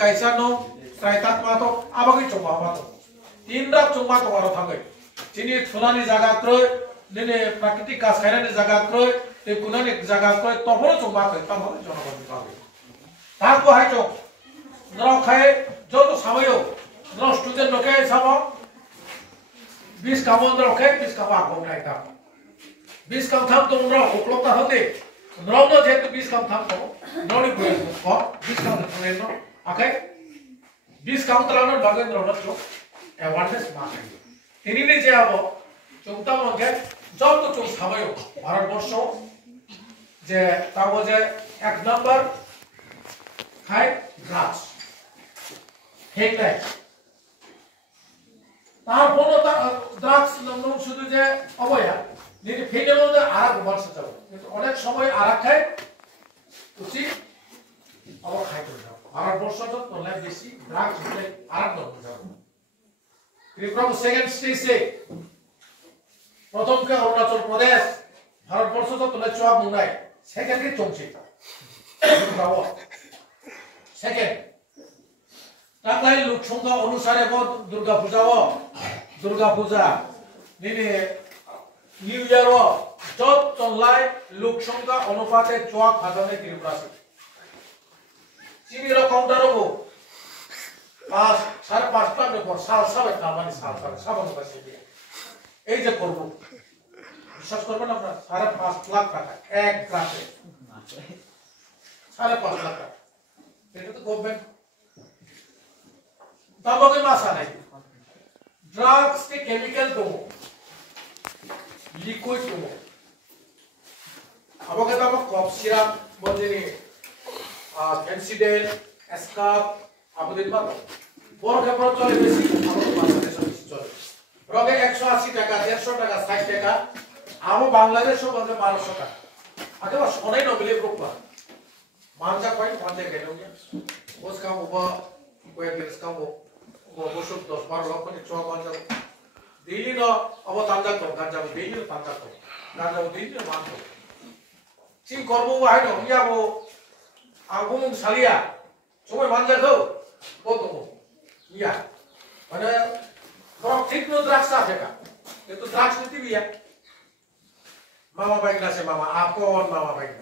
kaisa no straitat mato abagi chongma mato tinrak chongma to aro thangai chini thulani jaga kroi nene prakriti kas khairani jaga kroi te kunani jaga kroi toboro chongma kai tamoro jonabadi pabe tarko hai chong nro khai joto samayo nro student loke samo 20 kamon nro khai 20 kama ko nai ta 20 kam tham to nro uplokta hote nro no je 20 kam tham to nro ni ko 20 kam thane no akai 20 kam tala no bagen nro no awareness ma kai tini ne je abo chongta mongke joto chong samayo bharatbosho যে তাও যে এক নম্বর খায় drugs ঠিক নাই তারপরও drugs নাম শুধু যে অবয়া নিতে ফেলে মধ্যে আরেক বর্ষ যাবে কিন্তু অনেক সময় আরেক খায় উচিত আবার খাইতে যাও আরেক বর্ষ তো তোলে বেশি ড্রাগস হলে আরেক নম্বর যাবে ত্রিপুরা সেকেন্ড স্টেজে প্রথমকে অরুণাচল প্রদেশ ভারতবর্ষ তো তোলে চোয়াক মুনাই সেকেন্ডে চলছে সেকেন্ড টাকাই লোক সংখ্যা অনুসারে দুর্গা পূজা নিনে নিউ ইয়ার যত চললাই লোক সংখ্যা অনুপাতে চোয়াক ভাজানে ত্রিপুরা চিনি কাউন্টার হবো 5.5টা বেপর সাল সাবে মানে সাল সাবান এই যে করবো বিশ্বাস করবেন আপনারা 5.5 লাখ টাকা এক রাতে 5.5 লাখ টাকা এটা তো গভর্নমেন্ট তাবকে মাসা নাই ড্রাগস के केमिकल तो लिक्विड तो अबके तब कफ सिरप बजेनी फेंसिडेल एस्काप आपदिन बात বড় ক্ষেত্র চলে বেশি আমাদের বাংলাদেশে বেশি চলে রগে 180 টাকা 150 টাকা 60 টাকা আমো বাংলাদেশও বলতে 1200 টাকা আগে বা সোনাই নবলে গ্রুপা মানজা কই মানজা গেল ওস কাম ওবা কয়েক গেস কাম ওবা বসুন 10-12 লক্ষ টাকা চোয়া মানজা দিল্লি ন অব তামজা তো গাঞ্জা দিল্লি তামজা তো গাঞ্জা দিল্লি মানজা চিন করব হাই ন ইয়াবো আগুন সালিয়া সময় মানজা গো কত ইয়া মানে ধর ঠিক নো দ্রাক্ষ আছে কা কিন্তু দ্রাক্ষ নীতি বিয়া মামা বাইক আছে মামা আপন মামা বাইক